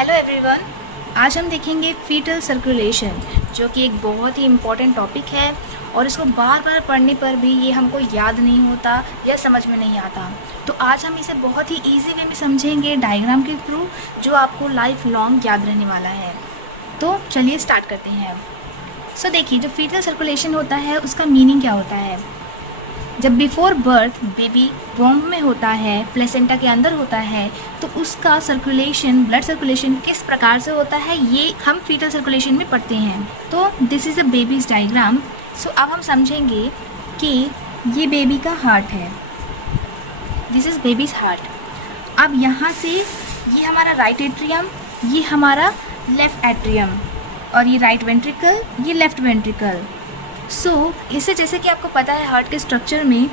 Hello everyone. आज हम देखेंगे फीटल सर्कुलेशन, जो कि एक बहुत ही इम्पॉर्टेंट टॉपिक है और इसको बार बार पढ़ने पर भी ये हमको याद नहीं होता या समझ में नहीं आता। तो आज हम इसे बहुत ही इजी वे में समझेंगे डायग्राम के थ्रू, जो आपको लाइफ लॉन्ग याद रहने वाला है। तो चलिए स्टार्ट करते हैं। देखिए, जो फीटल सर्कुलेशन होता है उसका मीनिंग क्या होता है। जब बिफोर बर्थ बेबी वॉम्ब में होता है, प्लेसेंटा के अंदर होता है, तो उसका सर्कुलेशन, ब्लड सर्कुलेशन किस प्रकार से होता है ये हम फीटल सर्कुलेशन में पढ़ते हैं। तो this is a babies diagram. अब हम समझेंगे कि ये बेबी का हार्ट है। This is babies heart. अब यहाँ से ये हमारा राइट एट्रियम, ये हमारा लेफ्ट एट्रियम, और ये राइट वेंट्रिकल, ये लेफ्ट वेंट्रिकल। इससे जैसे कि आपको पता है हार्ट के स्ट्रक्चर में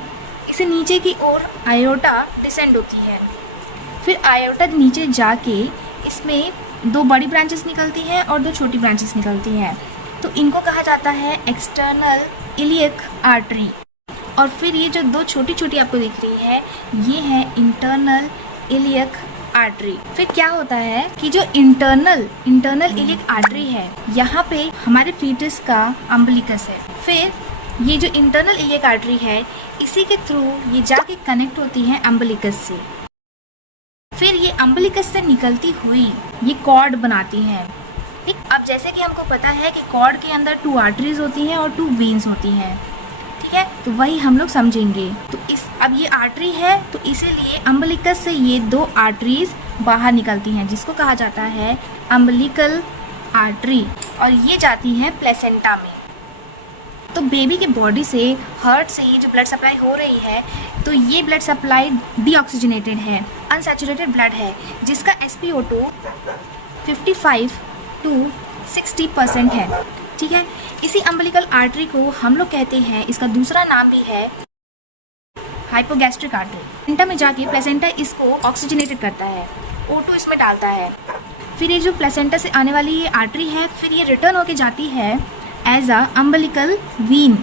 इसे नीचे की ओर आयोटा डिसेंड होती है। फिर आयोटा नीचे जाके इसमें दो बड़ी ब्रांचेस निकलती हैं और दो छोटी ब्रांचेस निकलती हैं। तो इनको कहा जाता है एक्सटर्नल इलियक आर्टरी। और फिर ये जो दो छोटी छोटी आपको दिख रही है ये है इंटरनल इलियक आर्टरी। फिर क्या होता है कि जो इंटरनल इलियक आर्टरी है, यहाँ पे हमारे फीटस का अम्बिलिकस है। फिर ये जो इंटरनल इलियक आर्टरी है, इसी के थ्रू ये जाके कनेक्ट होती है अम्बिलिकस से। फिर ये अम्बिलिकस से निकलती हुई ये कॉर्ड बनाती हैं। ठीक, अब जैसे कि हमको पता है कि कॉर्ड के अंदर 2 आर्टरीज होती हैं और 2 वेन्स होती हैं। ठीक है, तो वही हम लोग समझेंगे। तो अब ये आर्टरी है, तो इसीलिए अम्बिलिकस से ये 2 आर्टरीज बाहर निकलती हैं, जिसको कहा जाता है अम्बिलिकल आर्टरी, और ये जाती हैं प्लेसेंटा में। तो बेबी के बॉडी से, हार्ट से ये जो ब्लड सप्लाई हो रही है, तो ये ब्लड सप्लाई डीऑक्सीजनेटेड है, अनसैचुरेटेड ब्लड है, जिसका SpO2 55 to 60% है। ठीक है, इसी अम्बिलिकल आर्टरी को हम लोग कहते हैं, इसका दूसरा नाम भी है हाइपोगैस्ट्रिक आर्टरी। प्लेसेंटा में जाके प्लेसेंटा इसको ऑक्सीजनेटेड करता है, O2 इसमें डालता है। फिर ये जो प्लेसेंटा से आने वाली ये आर्टरी है, फिर ये रिटर्न होके जाती है एज अ अम्बिलिकल वीन।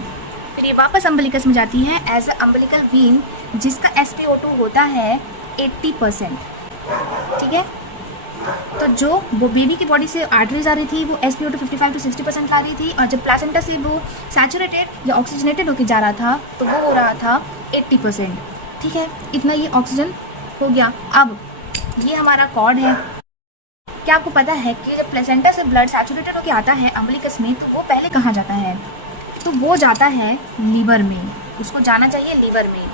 फिर ये वापस अम्बिलिकस में जाती है एज अ अम्बिलिकल वीन, जिसका SpO2 होता है 80%। ठीक है, तो जो वो बेबी की बॉडी से आर्टरीज आ रही थी वो SpO2 55 to 60% ला रही थी, और जब प्लेसेंटा से वो सैचुरेटेड या ऑक्सीजनेटेड होकर जा रहा था तो वो हो रहा था 80%। ठीक है, इतना ये ऑक्सीजन हो गया। अब ये हमारा कॉर्ड है। क्या आपको पता है कि जब प्लेसेंटा से ब्लड सैचुरेटेड होकर आता है अम्बिलिकस में, तो वो पहले कहाँ जाता है? तो वो जाता है लीवर में, उसको जाना चाहिए लीवर में।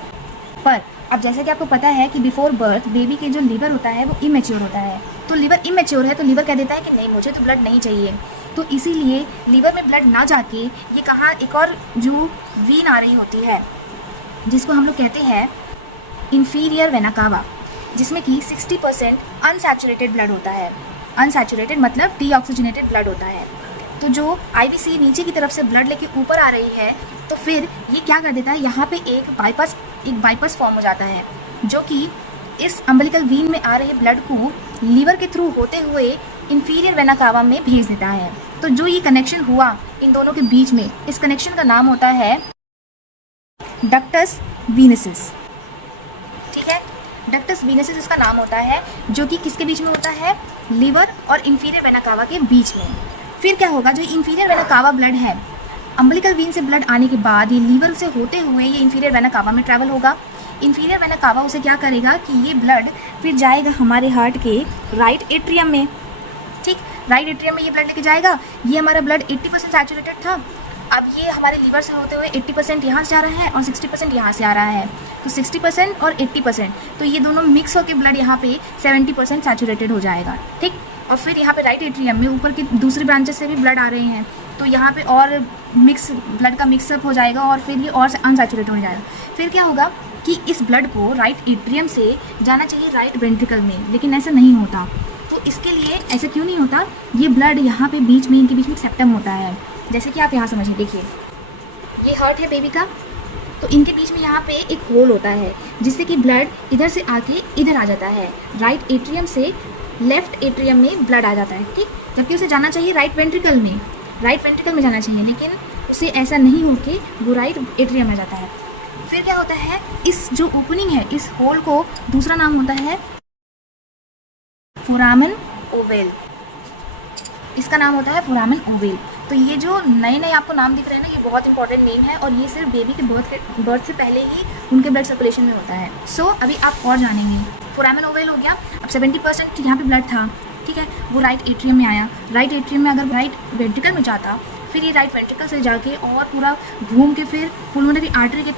पर अब जैसे कि आपको पता है कि बिफोर बर्थ बेबी के जो लीवर होता है वो इमेच्योर होता है। तो लीवर इमेच्योर है, तो लीवर कह देता है कि नहीं, मुझे तो ब्लड नहीं चाहिए। तो इसीलिए लीवर में ब्लड ना जाके ये कहाँ, एक और जो वीन आ रही होती है, जिसको हम लोग कहते हैं इंफीरियर वेना कावा, जिसमें कि 60% अनसैचुरेटेड ब्लड होता है। अनसैचुरेटेड मतलब डीऑक्सीजनेटेड ब्लड होता है। तो जो IVC नीचे की तरफ से ब्लड लेके ऊपर आ रही है, तो फिर ये क्या कर देता है, यहाँ पे एक बाईपास फॉर्म हो जाता है, जो कि इस अम्बिलिकल वीन में आ रहे ब्लड को लीवर के थ्रू होते हुए इंफीरियर वेना कावा में भेज देता है। तो जो ये कनेक्शन हुआ इन दोनों के बीच में, इस कनेक्शन का नाम होता है डक्टस वीनसिस। ठीक है, डक्टस वीनसिस इसका नाम होता है, जो कि किसके बीच में होता है? लीवर और इंफीरियर वेना कावा के बीच में। फिर क्या होगा, जो इंफीरियर वेना कावा ब्लड है, अम्बिलिकल वीन से ब्लड आने के बाद ये लीवर से होते हुए ये इंफीरियर वेना कावा में ट्रैवल होगा। इंफीरियर वेना कावा उसे क्या करेगा कि ये ब्लड फिर जाएगा हमारे हार्ट के राइट एट्रियम में। ठीक, राइट एट्रियम में ये ब्लड लेके जाएगा। ये हमारा ब्लड 80% सैचुरेटेड था, अब ये हमारे लीवर से होते हुए 80% यहाँ से जा रहा है और 60% यहाँ से आ रहा है। तो 60% और 80%, तो ये दोनों मिक्स होकर ब्लड यहाँ पे 70% सैचुरेटेड हो जाएगा। ठीक, और फिर यहाँ पे राइट एट्रियम में ऊपर की दूसरी ब्रांचेस से भी ब्लड आ रहे हैं, तो यहाँ पे और ब्लड का मिक्सअप हो जाएगा और फिर ये और अनसैचुरेटेड हो जाएगा। फिर क्या होगा कि इस ब्लड को राइट एट्रियम से जाना चाहिए राइट वेंट्रिकल में, लेकिन ऐसा नहीं होता। तो इसके लिए ऐसा क्यों नहीं होता, ये ब्लड यहाँ पे बीच में, इनके बीच में सेप्टम होता है। जैसे कि आप यहाँ समझिए, देखिए ये हार्ट है बेबी का, तो इनके बीच में यहाँ पे एक होल होता है, जिससे कि ब्लड इधर से आके इधर आ जाता है, राइट एट्रियम से लेफ्ट एट्रियम में ब्लड आ जाता है। ठीक, जबकि उसे जाना चाहिए राइट वेंट्रिकल में जाना चाहिए, लेकिन उसे ऐसा नहीं होके वो राइट एट्रियम में जाता है। फिर क्या होता है, इस जो ओपनिंग है, इस होल को दूसरा नाम होता है फोरामन ओवेल, इसका नाम होता है फोरामेन ओवेल। तो ये जो नए नए आपको नाम दिख रहे हैं ना, ये बहुत इंपॉर्टेंट नेम है और ये सिर्फ बेबी के बर्थ से पहले ही उनके ब्लड सर्कुलेशन में होता है। सो अभी आप और जानेंगे। फोरामेन ओवेल हो गया। अब 70% यहाँ पे ब्लड था, ठीक है, वो राइट एट्रियम में आया। राइट एट्रियम में अगर राइट वेंट्रिकल में जाता, फिर ये राइट वेंट्रिकल से जाके और पूरा घूम के फिर पुलमोनरी आर्टरी के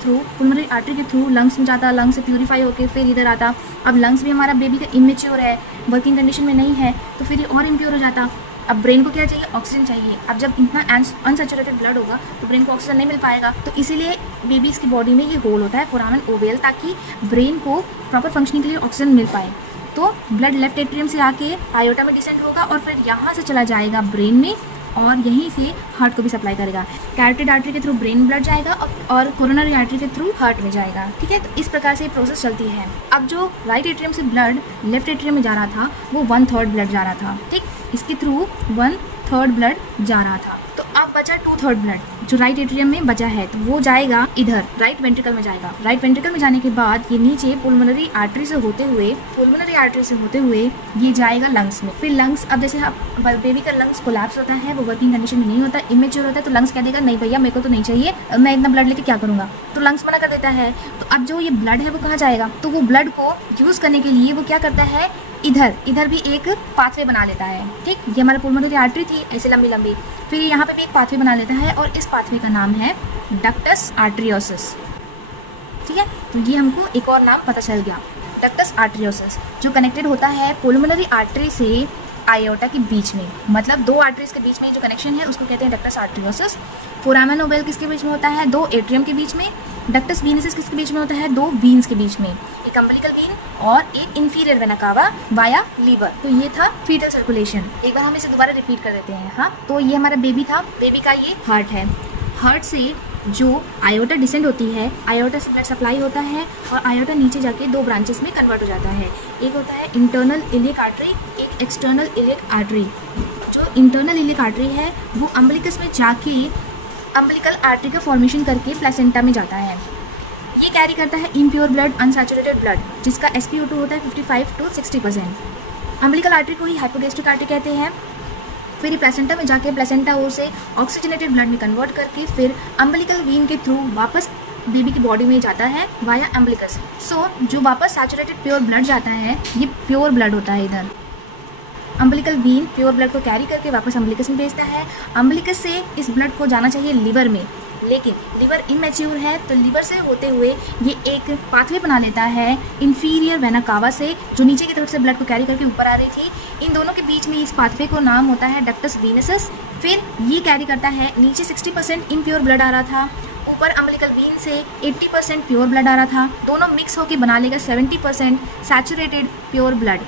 थ्रू लंग्स में जाता, लंग्स से प्यूरीफाई होकर फिर इधर आता। अब लंग्स भी हमारा बेबी का इमेच्योर है, वर्किंग कंडीशन में नहीं है, तो फिर ये और इम्प्योर हो जाता। अब ब्रेन को क्या चाहिए? ऑक्सीजन चाहिए। अब जब इतना अनसैचुरेटेड ब्लड होगा तो ब्रेन को ऑक्सीजन नहीं मिल पाएगा, तो इसीलिए बेबीज़ की बॉडी में ये होल होता है फोरामेन ओवेल, ताकि ब्रेन को प्रॉपर फंक्शनिंग के लिए ऑक्सीजन मिल पाए। तो ब्लड लेफ्ट एट्रियम से आके आयोटा में डिसेंड होगा और फिर यहाँ से चला जाएगा ब्रेन में और यहीं से हार्ट को भी सप्लाई करेगा। कैरोटिड आर्टरी के थ्रू ब्रेन ब्लड जाएगा और कोरोनरी आर्टरी के थ्रू हार्ट में जाएगा, ठीक है। तो इस प्रकार से ये प्रोसेस चलती है। अब जो राइट एट्रियम से ब्लड लेफ्ट एट्रियम में जा रहा था वो 1/3 ब्लड जा रहा था, ठीक, इसके थ्रू 1/3 ब्लड जा रहा था। तो अब बचा 2/3 ब्लड जो राइट एट्रियम में बचा है, तो वो जाएगा इधर राइट वेंट्रिकल में जाएगा। राइट वेंट्रिकल में जाने के बाद ये नीचे पुलमोनरी आर्टरी से होते हुए ये जाएगा लंग्स में। फिर लंग्स, अब जैसे बेबी का लंग्स कोलैप्स होता है, वो वर्किंग कंडीशन में नहीं होता, इमेच्योर होता है, तो लंग्स कह देगा नहीं भैया मेरे को तो नहीं चाहिए, मैं इतना ब्लड लेके क्या करूँगा, तो लंग्स मना कर देता है। तो अब जो ये ब्लड है वो कहाँ जाएगा? तो वो ब्लड को यूज़ करने के लिए वो क्या करता है, इधर भी एक पाथवे बना लेता है, ठीक। ये हमारा पुलमोनरी आर्टरी थी ऐसे लंबी, फिर यहाँ पे भी एक पाथवे बना लेता है और इस पाथवे का नाम है डक्टस आर्टरियोसिस, ठीक है। तो ये हमको एक और नाम पता चल गया, डक्टस आर्टरियोसिस, जो कनेक्टेड होता है पुलमोनरी आर्टरी से आयोटा के बीच में, मतलब दो आर्टरीज के बीच में जो कनेक्शन है उसको कहते हैं डक्टस आर्टरियोसिस। फोरामेन ओवेल किसके बीच में होता है? 2 एट्रियम के बीच में। डक्टस वीनसिस किसके बीच में होता है? 2 वीन्स के बीच में, एक अम्बिलिकल वीन और एक inferior vena cava via liver. तो ये था फीटल सर्कुलेशन। एक बार हम इसे दोबारा रिपीट कर देते हैं। हाँ, तो ये हमारा बेबी था, बेबी का ये हार्ट है। हार्ट से जो आयोटा डिसेंड होती है, आयोटा से ब्लड सप्लाई होता है और आयोटा नीचे जाके 2 ब्रांचेस में कन्वर्ट हो जाता है। एक होता है इंटरनल इलियक आर्टरी, एक एक्सटर्नल इलियक आर्टरी। जो इंटरनल इलियक आर्टरी है वो अम्बिलिकस में जाके अम्बिलिकल आर्टरी का फॉर्मेशन करके प्लेसेंटा में जाता है। ये कैरी करता है इम्प्योर ब्लड, अनसैचुरेटेड ब्लड, जिसका SpO2 होता है 55 to 60%। अम्बिलिकल आर्टरी को ही हाइपोगैस्ट्रिक आर्टरी कहते हैं। फिर ये प्लेसेंटा में जाके प्लेसेंटा से ऑक्सीजनेटेड ब्लड में कन्वर्ट करके फिर अम्बिलिकल वीन के थ्रू वापस बेबी की बॉडी में जाता है वाया अम्बिलिकस। सो जो वापस सैचुरेटेड प्योर ब्लड जाता है ये प्योर ब्लड होता है। इधर अम्बिलिकल वीन प्योर ब्लड को कैरी करके वापस अम्बिलिकस में भेजता है। अम्बिलिकस से इस ब्लड को जाना चाहिए लिवर में, लेकिन लिवर इमेच्योर है, तो लिवर से होते हुए ये एक पाथवे बना लेता है इंफीरियर वेना कावा से, जो नीचे की तरफ से ब्लड को कैरी करके ऊपर आ रही थी। इन दोनों के बीच में इस पाथवे को नाम होता है डक्टस वीनसस। फिर ये कैरी करता है, नीचे 60% इम्प्योर ब्लड आ रहा था, ऊपर अम्बिलिकल वीन से 80% प्योर ब्लड आ रहा था, दोनों मिक्स होकर बना लेगा 70% सैचुरेटेड प्योर ब्लड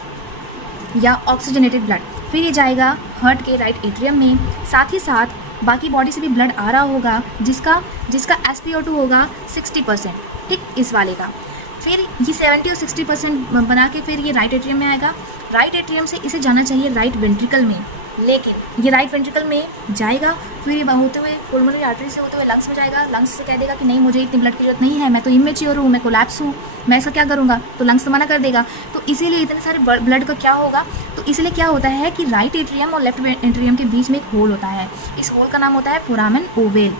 या ऑक्सीजनेटेड ब्लड। फिर ये जाएगा हार्ट के राइट एट्रियम में, साथ ही साथ बाकी बॉडी से भी ब्लड आ रहा होगा जिसका SpO2 होगा 60%, ठीक, इस वाले का। फिर ये 70 और 60% बना के फिर ये राइट एट्रियम में आएगा। राइट एट्रियम से इसे जाना चाहिए राइट वेंट्रिकल में, लेकिन ये राइट वेंट्रिकल में जाएगा, फिर ये होते हुए पुलमोनरी आर्टरी से होते हुए लंग्स में जाएगा। लंग्स से कह देगा कि नहीं मुझे इतनी ब्लड की जरूरत नहीं है, मैं तो इमेच्योर हूँ, मैं कोलैप्स हूँ, मैं इसका क्या करूँगा, तो लंग्स तो मना कर देगा। तो इसीलिए इतने सारे ब्लड का क्या होगा, तो इसलिए क्या होता है कि राइट एट्रियम और लेफ्ट एट्रियम के बीच में एक होल होता है। इस होल का नाम होता है फोरामेन ओवेल,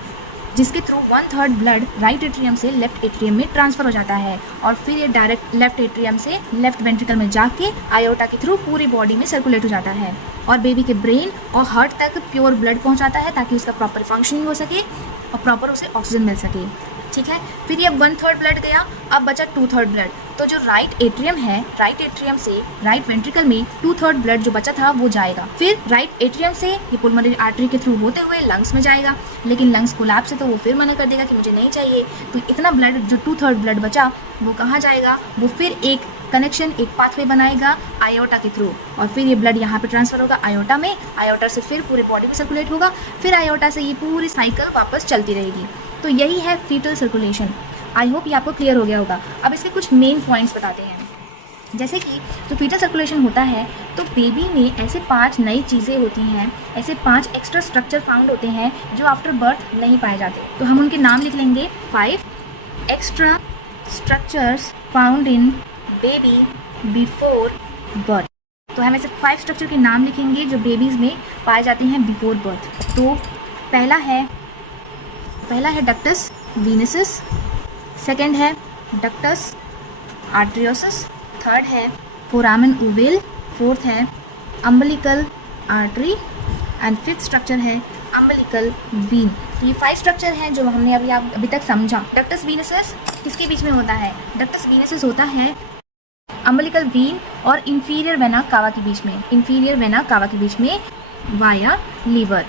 जिसके थ्रू 1/3 ब्लड राइट एट्रियम से लेफ्ट एट्रियम में ट्रांसफर हो जाता है और फिर ये डायरेक्ट लेफ्ट एट्रियम से लेफ्ट वेंट्रिकल में जाके आयोटा के थ्रू पूरी बॉडी में सर्कुलेट हो जाता है और बेबी के ब्रेन और हार्ट तक प्योर ब्लड पहुंचाता है ताकि उसका प्रॉपर फंक्शनिंग हो सके और प्रॉपर उसे ऑक्सीजन मिल सके, ठीक है। फिर ये 1/3 ब्लड गया, अब बचा 2/3 ब्लड। तो जो राइट एट्रियम है, राइट एट्रियम से राइट वेंट्रिकल में 2/3 ब्लड जो बचा था वो जाएगा। फिर राइट एट्रियम से ये पुलमोनरी आर्टरी के थ्रू होते हुए लंग्स में जाएगा, लेकिन लंग्स कोलैप्स है तो वो फिर मना कर देगा कि मुझे नहीं चाहिए। तो इतना ब्लड जो 2/3 ब्लड बचा वो कहाँ जाएगा, वो फिर एक कनेक्शन, एक पाथवे बनाएगा आयोटा के थ्रू और फिर ये ब्लड यहाँ पे ट्रांसफर होगा आयोटा में, आयोटा से फिर पूरे बॉडी में सर्कुलेट होगा, फिर आयोटा से ये पूरी साइकिल वापस चलती रहेगी। तो यही है फीटल सर्कुलेशन। आई होप ये आपको क्लियर हो गया होगा। अब इसके कुछ मेन पॉइंट्स बताते हैं। जैसे कि जो फीटल सर्कुलेशन होता है तो बेबी में ऐसे 5 नई चीज़ें होती हैं, ऐसे 5 एक्स्ट्रा स्ट्रक्चर फाउंड होते हैं जो आफ्टर बर्थ नहीं पाए जाते। तो हम उनके नाम लिख लेंगे। 5 extra structures found in baby before birth. तो हम ऐसे 5 स्ट्रक्चर के नाम लिखेंगे जो बेबीज़ में पाए जाते हैं बिफोर बर्थ। तो पहला है डक्टस वीनसस, सेकंड है डक्टस आर्टरियोसस, थर्ड है फोरामेन ओवेल, फोर्थ है umbilical artery and fifth structure है अम्बिलिकल वीन। तो ये 5 स्ट्रक्चर हैं जो हमने अभी तक समझा। डक्टस वीनसस किसके बीच में होता है? डक्टस वीनसस होता है अम्बिलिकल वीन और इंफीरियर वेना कावा के बीच में, इंफीरियर वेना कावा के बीच में वाया लीवर।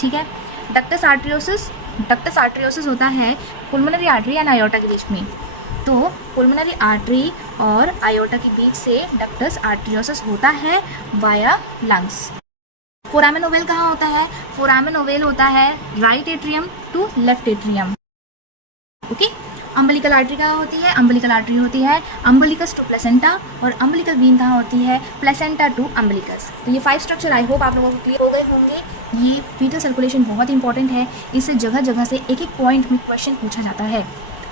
ठीक है। डक्टस आर्टरियोसस होता है पुल्मोनरी आर्टरी एंड आयोटा के बीच में। तो पुल्मोनरी आर्टरी और आयोटा के बीच से डक्टस आर्टरियोसस होता है वाया लंग्स। फोरामेन ओवेल कहाँ होता है? फोरामेन ओवेल होता है right atrium to left atrium. Okay. Umbilical artery कहाँ होती है? अम्बिलिकल आर्टरी होती है अम्बिलिकस टू प्लेसेंटा, और अम्बिलिकल वीन कहाँ होती है? Placenta to umbilicus. तो ये 5 स्ट्रक्चर आई होप आप लोगों को क्लियर हो गए होंगे। ये फीटल सर्कुलेशन बहुत इंपॉर्टेंट है, इससे जगह जगह से एक पॉइंट में क्वेश्चन पूछा जाता है,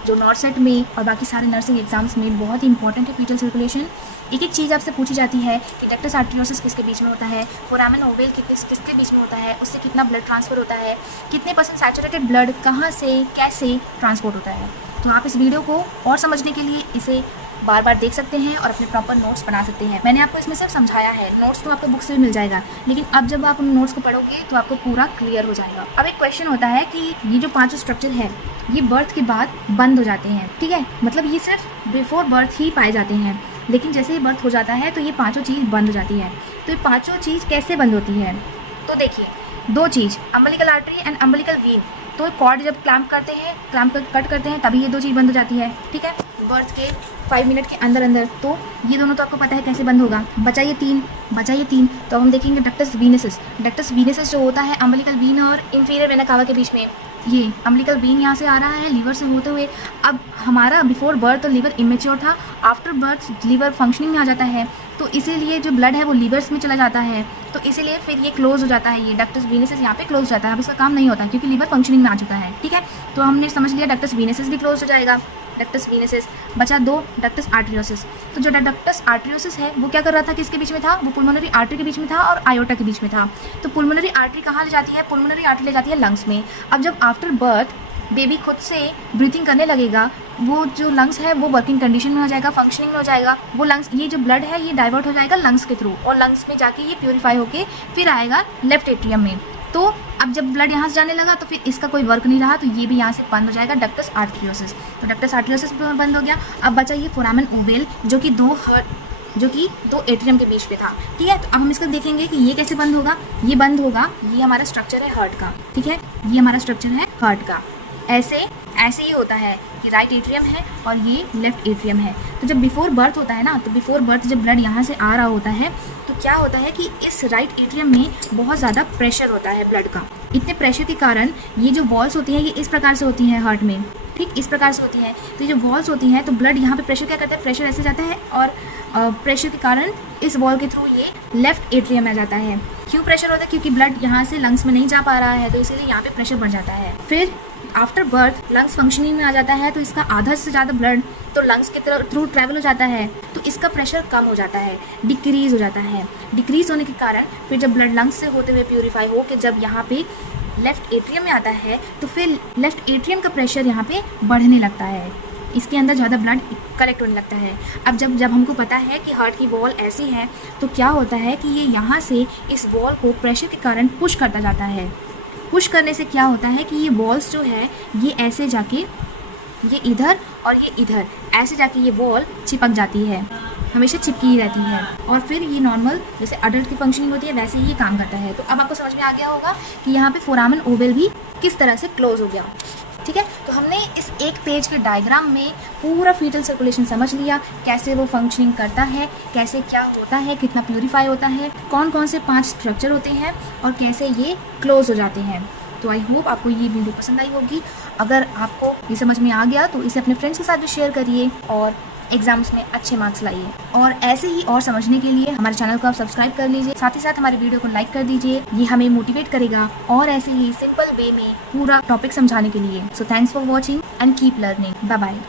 जो नॉर्सेट में और बाकी सारे नर्सिंग एग्जाम्स में बहुत इंपॉर्टेंट है। फीटल सर्कुलेशन एक चीज़ आपसे पूछी जाती है कि डक्टस आर्टरियोसस किसके बीच में होता है, फोरामेन ओवेल किसके बीच में होता है, उससे कितना ब्लड ट्रांसफ़र होता है, कितने % सैचुरेटेड ब्लड कहाँ से कैसे ट्रांसपोर्ट होता है। तो आप इस वीडियो को और समझने के लिए इसे बार बार देख सकते हैं और अपने प्रॉपर नोट्स बना सकते हैं। मैंने आपको इसमें सिर्फ समझाया है, नोट्स तो आपको बुक से भी मिल जाएगा, लेकिन अब जब आप उन नोट्स को पढ़ोगे तो आपको पूरा क्लियर हो जाएगा। अब एक क्वेश्चन होता है कि ये जो 5 स्ट्रक्चर है ये बर्थ के बाद बंद हो जाते हैं। ठीक है, मतलब ये सिर्फ बिफोर बर्थ ही पाए जाते हैं, लेकिन जैसे ही बर्थ हो जाता है तो ये 5 चीज़ बंद हो जाती है। तो ये 5 चीज़ कैसे बंद होती है? तो देखिए, 2 चीज़, umbilical artery and umbilical vein. तो कॉर्ड जब क्लैम्प कट करते हैं तभी ये 2 चीज़ बंद हो जाती है। ठीक है, बर्थ के 5 मिनट के अंदर। तो ये दोनों तो आपको पता है कैसे बंद होगा। बचा ये तीन। तो हम देखेंगे डक्टस वीनसस जो होता है अम्बिलिकल वीन और इंफीरियर वेना कावा के बीच में। ये अम्बिलिकल वीन यहाँ से आ रहा है लीवर से होते हुए। अब हमारा बिफोर बर्थ तो लीवर इमेच्योर था, आफ्टर बर्थ लीवर फंक्शनिंग में आ जाता है, तो इसीलिए जो ब्लड है वो लीवर्स में चला जाता है, तो इसीलिए फिर ये क्लोज हो जाता है। ये डक्टस वीनसस यहाँ पे क्लोज हो जाता है, अब इसका काम नहीं होता क्योंकि लीवर फंक्शनिंग में आ चुका है। ठीक है, तो हमने समझ लिया डक्टस वीनसस भी क्लोज हो जाएगा। डक्टस वीनसस बचा 2, डक्टस आर्टरियोसस। तो जो डक्टस आर्टरियोसस है वो क्या कर रहा था, किसके बीच में था? वो पुल्मोनरी आर्टरी के बीच में था और आयोटा के बीच में था। तो पुल्मोनरी आर्टरी कहाँ ले जाती है? पुल्मोनरी आर्टरी ले जाती है लंग्स में। अब जब आफ्टर बर्थ बेबी खुद से ब्रीथिंग करने लगेगा, वो जो लंग्स है वो वर्किंग कंडीशन में हो जाएगा, फंक्शनिंग में हो जाएगा। वो लंग्स, ये जो ब्लड है ये डाइवर्ट हो जाएगा लंग्स के थ्रू, और लंग्स में जाके ये प्योरीफाई होके फिर आएगा लेफ्ट एट्रियम में। तो अब जब ब्लड यहाँ से जाने लगा तो फिर इसका कोई वर्क नहीं रहा, तो ये भी यहाँ से बंद हो जाएगा, डक्टस आर्टरियोसस। तो डक्टस आर्टरियोसस बंद हो गया। अब बचा ये फोरामेन ओवेल जो कि 2 एट्रियम के बीच पे था। ठीक है, तो अब हम इसको देखेंगे कि ये कैसे बंद होगा। ये बंद होगा, ये हमारा स्ट्रक्चर है हार्ट का। ठीक है, ये हमारा स्ट्रक्चर है हार्ट का। ऐसे ही होता है कि राइट एट्रियम है और ये लेफ्ट एट्रियम है। तो जब बिफोर बर्थ होता है ना, तो बिफोर बर्थ जब ब्लड यहाँ से आ रहा होता है तो क्या होता है कि इस राइट एट्रियम में बहुत ज़्यादा प्रेशर होता है ब्लड का। इतने प्रेशर के कारण ये जो वॉल्स होती हैं ये इस प्रकार से होती हैं हार्ट में, ठीक इस प्रकार से होती है। तो ये जो वॉल्स होती हैं तो ब्लड यहाँ पे प्रेशर क्या करता है, प्रेशर ऐसे जाता है और प्रेशर के कारण इस वॉल के थ्रू ये लेफ्ट एट्रियम में जाता है। क्यों प्रेशर होता है? क्योंकि ब्लड यहाँ से लंग्स में नहीं जा पा रहा है, तो इसीलिए यहाँ पे प्रेशर बढ़ जाता है। फिर आफ्टर बर्थ लंग्स फंक्शनिंग में आ जाता है, तो इसका आधा से ज़्यादा ब्लड तो लंग्स के थ्रू ट्रैवल हो जाता है, तो इसका प्रेशर कम हो जाता है, डिक्रीज़ हो जाता है। डिक्रीज़ होने के कारण फिर जब ब्लड लंग्स से होते हुए प्योरीफाई हो के जब यहाँ पे लेफ्ट एट्रियम में आता है तो फिर लेफ्ट एट्रियम का प्रेशर यहाँ पे बढ़ने लगता है, इसके अंदर ज़्यादा ब्लड कलेक्ट होने लगता है। अब जब हमको पता है कि हार्ट की वॉल ऐसी है, तो क्या होता है कि ये यहाँ से इस वॉल को प्रेशर के कारण पुश करता जाता है। पुश करने से क्या होता है कि ये वॉल्स जो है ये ऐसे जाके ये इधर और ये इधर ऐसे जाके ये वॉल चिपक जाती है, हमेशा चिपकी ही रहती है, और फिर ये नॉर्मल जैसे अडल्ट की फंक्शनिंग होती है वैसे ही ये काम करता है। तो अब आपको समझ में आ गया होगा कि यहाँ पे फोरामेन ओवेल भी किस तरह से क्लोज हो गया। ठीक है, तो हमने इस एक पेज के डायग्राम में पूरा फीटल सर्कुलेशन समझ लिया, कैसे वो फंक्शनिंग करता है, कैसे क्या होता है, कितना प्यूरीफाई होता है, कौन कौन से 5 स्ट्रक्चर होते हैं और कैसे ये क्लोज हो जाते हैं। तो आई होप आपको ये वीडियो पसंद आई होगी। अगर आपको ये समझ में आ गया तो इसे अपने फ्रेंड्स के साथ भी शेयर करिए और एग्जाम्स में अच्छे मार्क्स लाइए। और ऐसे ही और समझने के लिए हमारे चैनल को आप सब्सक्राइब कर लीजिए, साथ ही साथ हमारे वीडियो को लाइक कर दीजिए, ये हमें मोटिवेट करेगा और ऐसे ही सिंपल वे में पूरा टॉपिक समझाने के लिए। So thanks for watching and keep learning. Bye bye.